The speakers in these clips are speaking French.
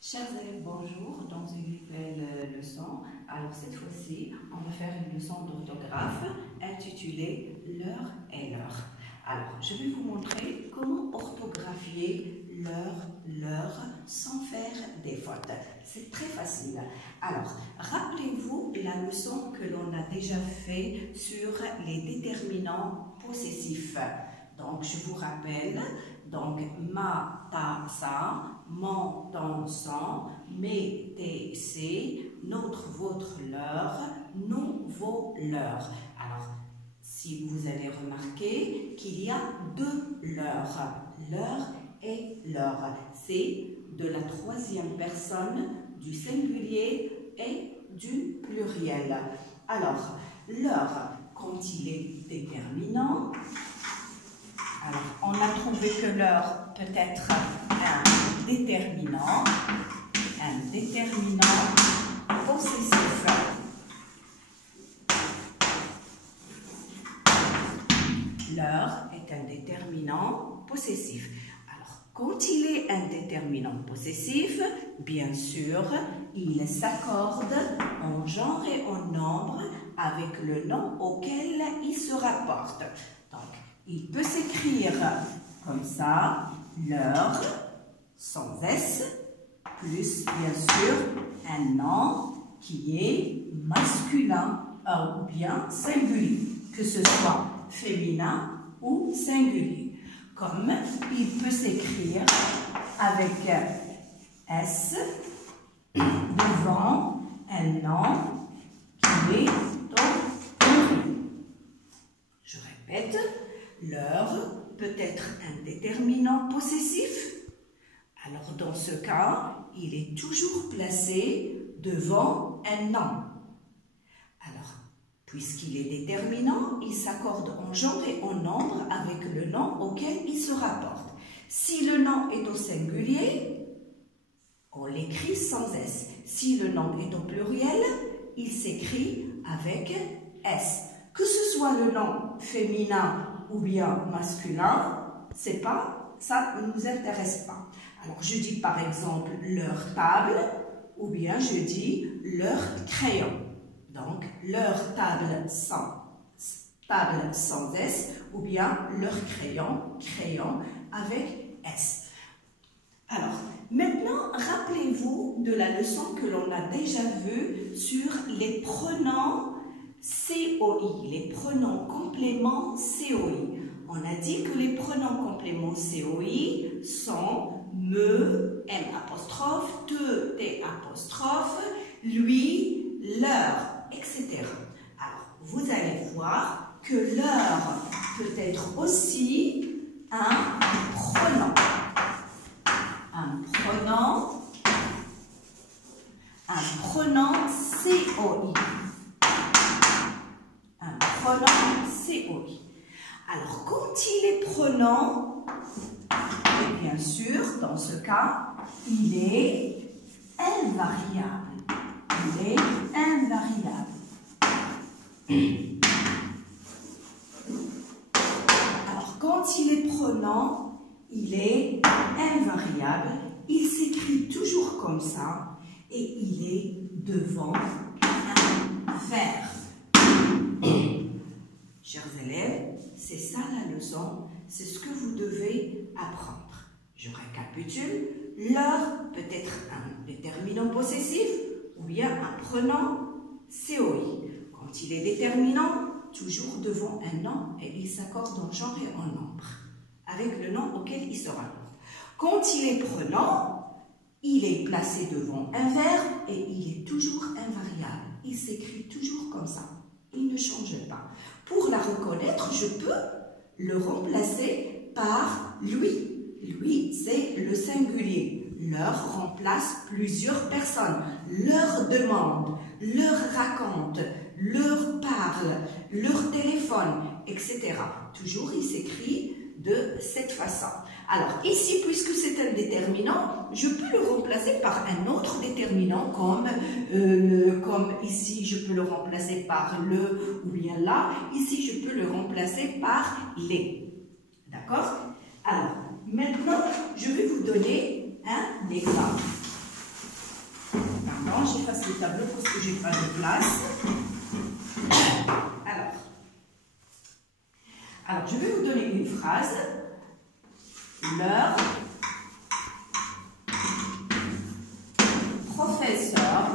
Chers élèves, bonjour, dans une nouvelle leçon. Alors cette fois-ci, on va faire une leçon d'orthographe intitulée « L'heure et l'heure ». Alors, je vais vous montrer comment orthographier l'heure sans faire des fautes. C'est très facile. Alors, rappelez-vous la leçon que l'on a déjà fait sur les déterminants possessifs. Donc, je vous rappelle, donc, ma, ta, sa, mon, ton, son, mes, tes, ses, notre, votre, leur, nous, vos, leurs. Alors, si vous avez remarqué qu'il y a deux leurs, l'heure et l'heure. C'est de la troisième personne du singulier et du pluriel. Alors, l'heure, quand il est déterminant, alors, on a trouvé que l'heure peut être un déterminant possessif. L'heure est un déterminant possessif. Alors, quand il est un déterminant possessif, bien sûr, il s'accorde en genre et en nombre avec le nom auquel il se rapporte. Donc, il peut s'écrire comme ça, l'heure, sans S, plus bien sûr un nom qui est masculin ou bien singulier, que ce soit féminin ou singulier. Comme il peut s'écrire avec S devant un nom qui est au pluriel. Je répète. L'heure peut être un déterminant possessif. Alors, dans ce cas, il est toujours placé devant un nom. Alors, puisqu'il est déterminant, il s'accorde en genre et en nombre avec le nom auquel il se rapporte. Si le nom est au singulier, on l'écrit sans S. Si le nom est au pluriel, il s'écrit avec S. Que ce soit le nom féminin ou bien masculin, ça ne nous intéresse pas. Alors, je dis par exemple leur table, ou bien je dis leur crayon. Donc, leur table sans S, ou bien leur crayon avec S. Alors, maintenant, rappelez-vous de la leçon que l'on a déjà vue sur les pronoms COI, les pronoms compléments COI. On a dit que les pronoms compléments COI sont me, M apostrophe, te, T apostrophe, lui, leur, etc. Alors, vous allez voir que l'heure peut être aussi un pronom. Un pronom COI. Pronom COI. Alors, quand il est pronom, et bien sûr, dans ce cas, il est invariable. Il est invariable. Alors, quand il est pronom, il est invariable. Il s'écrit toujours comme ça et il est devant un verbe. Chers élèves, c'est ça la leçon, c'est ce que vous devez apprendre. Je récapitule, l'heure peut être un déterminant possessif ou bien un pronom COI. Quand il est déterminant, toujours devant un nom et il s'accorde en genre et en nombre, avec le nom auquel il se rapporte. Quand il est pronom, il est placé devant un verbe et il est toujours invariable. Il s'écrit toujours comme ça. Il ne change pas. Pour la reconnaître, je peux le remplacer par lui. Lui, c'est le singulier. Leur remplace plusieurs personnes. Leur demande, leur raconte, leur parle, leur téléphone, etc. Toujours, il s'écrit de cette façon. Alors, ici, puisque c'est un déterminant, je peux le remplacer par un autre déterminant, comme ici, je peux le remplacer par le ou bien là. Ici, je peux le remplacer par les. D'accord? Alors, maintenant, je vais vous donner un exemple. Attends, j'efface le tableau parce que j'ai pas de place. Alors, je vais vous donner une phrase. Leur professeur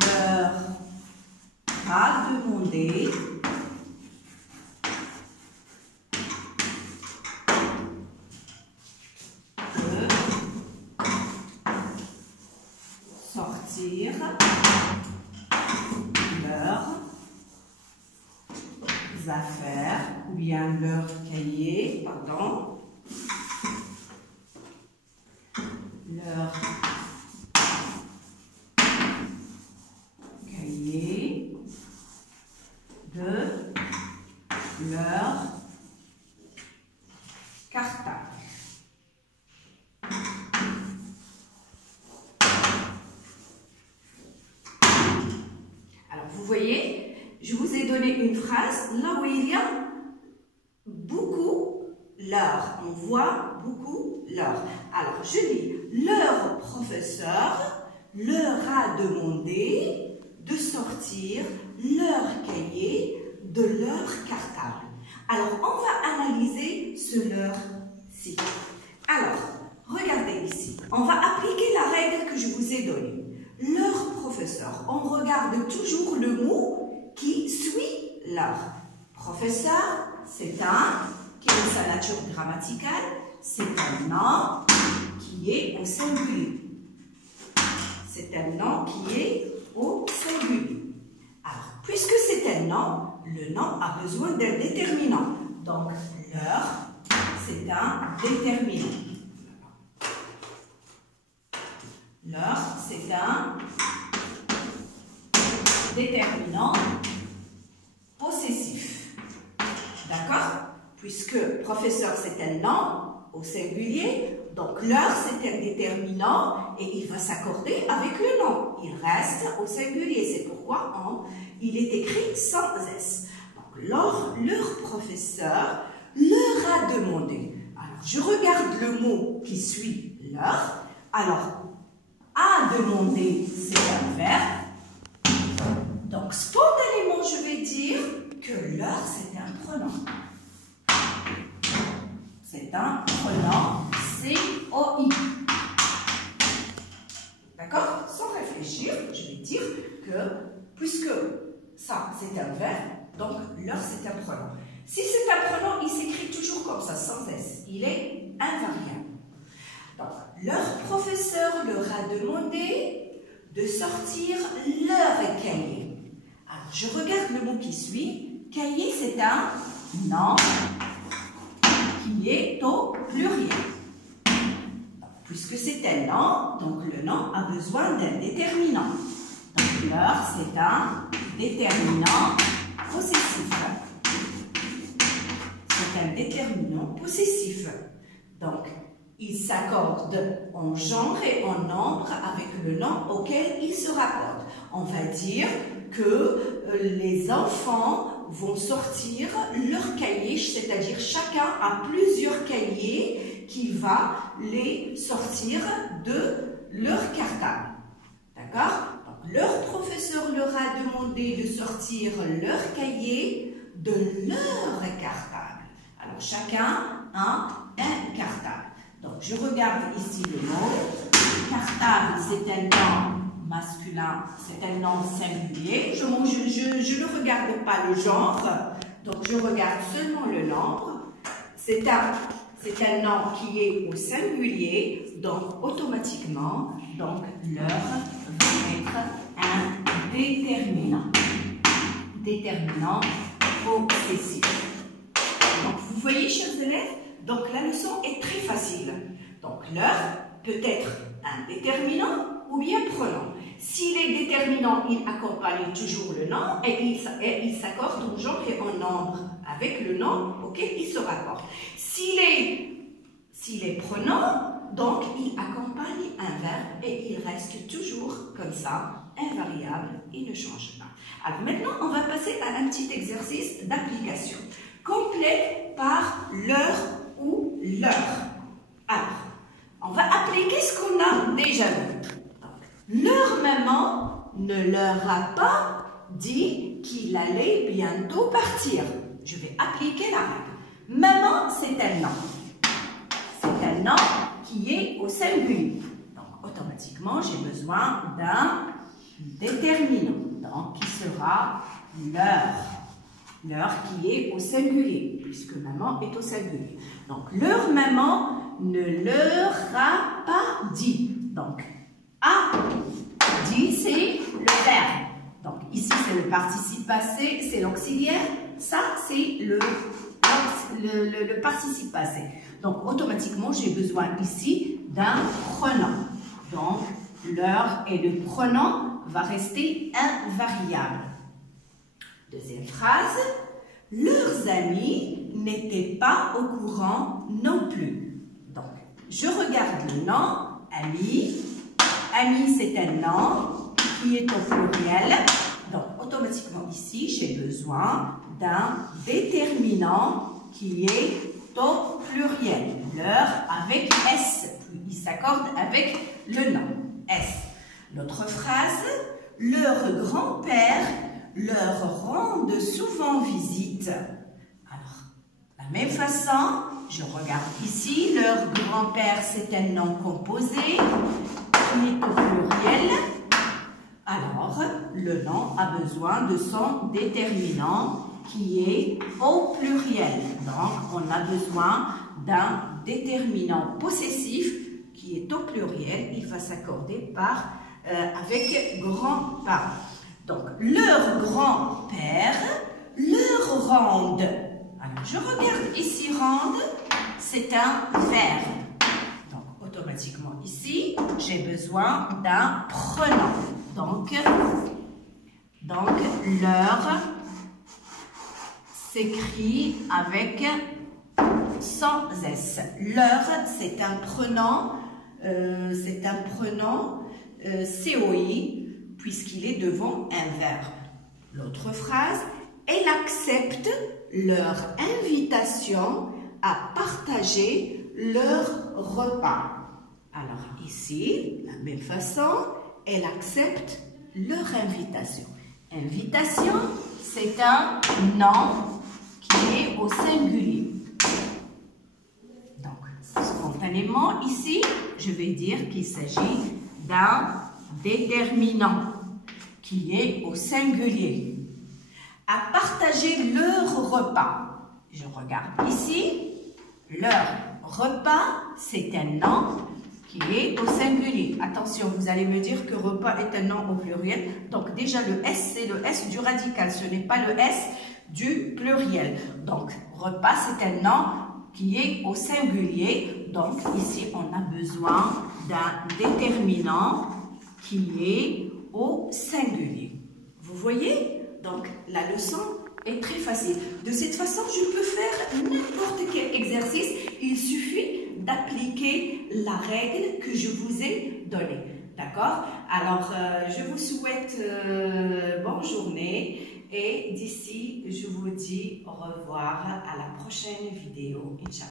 leur a demandé de sortir leurs affaires ou bien leur cahier, pardon, leur cahier de leur cartable. Alors, vous voyez, je vous ai donné une phrase là où il y a beaucoup leur. On voit beaucoup leur. Alors, je lis. Leur professeur leur a demandé de sortir leur cahier de leur cartable. Alors, on va analyser ce leur-ci. Alors, regardez ici. On va appliquer la règle que je vous ai donnée. Leur professeur. On regarde toujours le mot qui suit leur. Professeur, c'est un, quelle est sa nature grammaticale? C'est un nom qui est au singulier. C'est un nom qui est au singulier. Alors, puisque c'est un nom, le nom a besoin d'un déterminant. Donc, leur, c'est un déterminant. Leur, c'est un déterminant possessif. D'accord? Puisque professeur, c'est un nom au singulier, donc leur, c'est un déterminant et il va s'accorder avec le nom. Il reste au singulier. C'est pourquoi il est écrit sans S. Donc, leur professeur leur a demandé. Alors, je regarde le mot qui suit leur. Alors, a demandé, c'est un verbe. Donc, spontanément, je vais dire que leur, c'est un pronom. C'est un pronom, C-O-I. D'accord? Sans réfléchir, je vais dire que, puisque ça, c'est un verbe, donc leur, c'est un pronom. Si c'est un pronom, il s'écrit toujours comme ça, sans S. Il est invariable. Donc, leur professeur leur a demandé de sortir leur cahier. Alors, je regarde le mot qui suit. Cahier, c'est un nom qui est au pluriel. Donc, puisque c'est un nom, donc le nom a besoin d'un déterminant. Donc, leur, c'est un déterminant possessif. C'est un déterminant possessif. Donc, il s'accorde en genre et en nombre avec le nom auquel il se rapporte. On va dire que les enfants vont sortir leur cahier, c'est-à-dire chacun a plusieurs cahiers qu'il va les sortir de leur cartable. D'accord? Donc, leur professeur leur a demandé de sortir leur cahier de leur cartable. Alors, chacun a un cartable. Donc, je regarde ici le mot. Cartable, c'est un nom masculin, c'est un nom singulier. Je ne regarde pas le genre, donc je regarde seulement le nombre. C'est un nom qui est au singulier, donc automatiquement, donc leur va être un déterminant. Déterminant possessif. Donc, vous voyez, chers élèves, donc la leçon est très facile. Donc, leur peut être un déterminant ou bien pronom. S'il est déterminant, il accompagne toujours le nom et il s'accorde en genre et en nombre avec le nom auquel il se rapporte. S'il est pronom, donc il accompagne un verbe et il reste toujours comme ça, invariable, il ne change pas. Alors maintenant, on va passer à un petit exercice d'application. Complète par leur ou leur. Alors, on va appliquer ce qu'on a maman ne leur a pas dit qu'il allait bientôt partir. Je vais appliquer la règle. Maman, c'est un nom. C'est un nom qui est au singulier. Donc, automatiquement, j'ai besoin d'un déterminant. Donc, qui sera leur. Leur qui est au singulier, puisque maman est au singulier. Donc, leur maman ne leur a pas dit. Donc, a dit, c'est le verbe. Donc, ici, c'est le participe passé, c'est l'auxiliaire. Ça, c'est le participe passé. Donc, automatiquement, j'ai besoin ici d'un pronom. Donc, leur et le pronom va rester invariable. Deuxième phrase. Leurs amis n'étaient pas au courant non plus. Donc, je regarde le nom, ami. Ami, c'est un nom qui est au pluriel. Donc, automatiquement ici, j'ai besoin d'un déterminant qui est au pluriel. Leur avec S. Il s'accorde avec le nom. S. L'autre phrase. Leur grand-père leur rendent souvent visite. Alors, de la même façon, je regarde ici, leur grand-père, c'est un nom composé, qui est au pluriel. Alors, le nom a besoin de son déterminant qui est au pluriel. Donc, on a besoin d'un déterminant possessif qui est au pluriel. Il va s'accorder avec grand-parent. Donc, leur grand-père leur rendent. Alors, je regarde ici, rendent, c'est un verbe. Donc, automatiquement ici, j'ai besoin d'un pronom. Donc leur s'écrit avec sans S. Leur, c'est un pronom, COI, puisqu'il est devant un verbe. L'autre phrase, elle accepte leur invitation à partager leur repas. Alors ici, de la même façon, elle accepte leur invitation. Invitation, c'est un nom qui est au singulier. Donc, spontanément, ici, je vais dire qu'il s'agit d'un déterminant qui est au singulier. À partager leur repas. Je regarde ici. Leur repas, c'est un nom qui est au singulier. Attention, vous allez me dire que repas est un nom au pluriel. Donc déjà, le S, c'est le S du radical. Ce n'est pas le S du pluriel. Donc, repas, c'est un nom qui est au singulier. Donc, ici, on a besoin d'un déterminant qui est au singulier. Vous voyez? Donc, la leçon est très facile. De cette façon, je peux faire n'importe quel exercice. Il suffit d'appliquer la règle que je vous ai donnée. D'accord? Alors, je vous souhaite bonne journée et d'ici, je vous dis au revoir à la prochaine vidéo. Inch'Allah.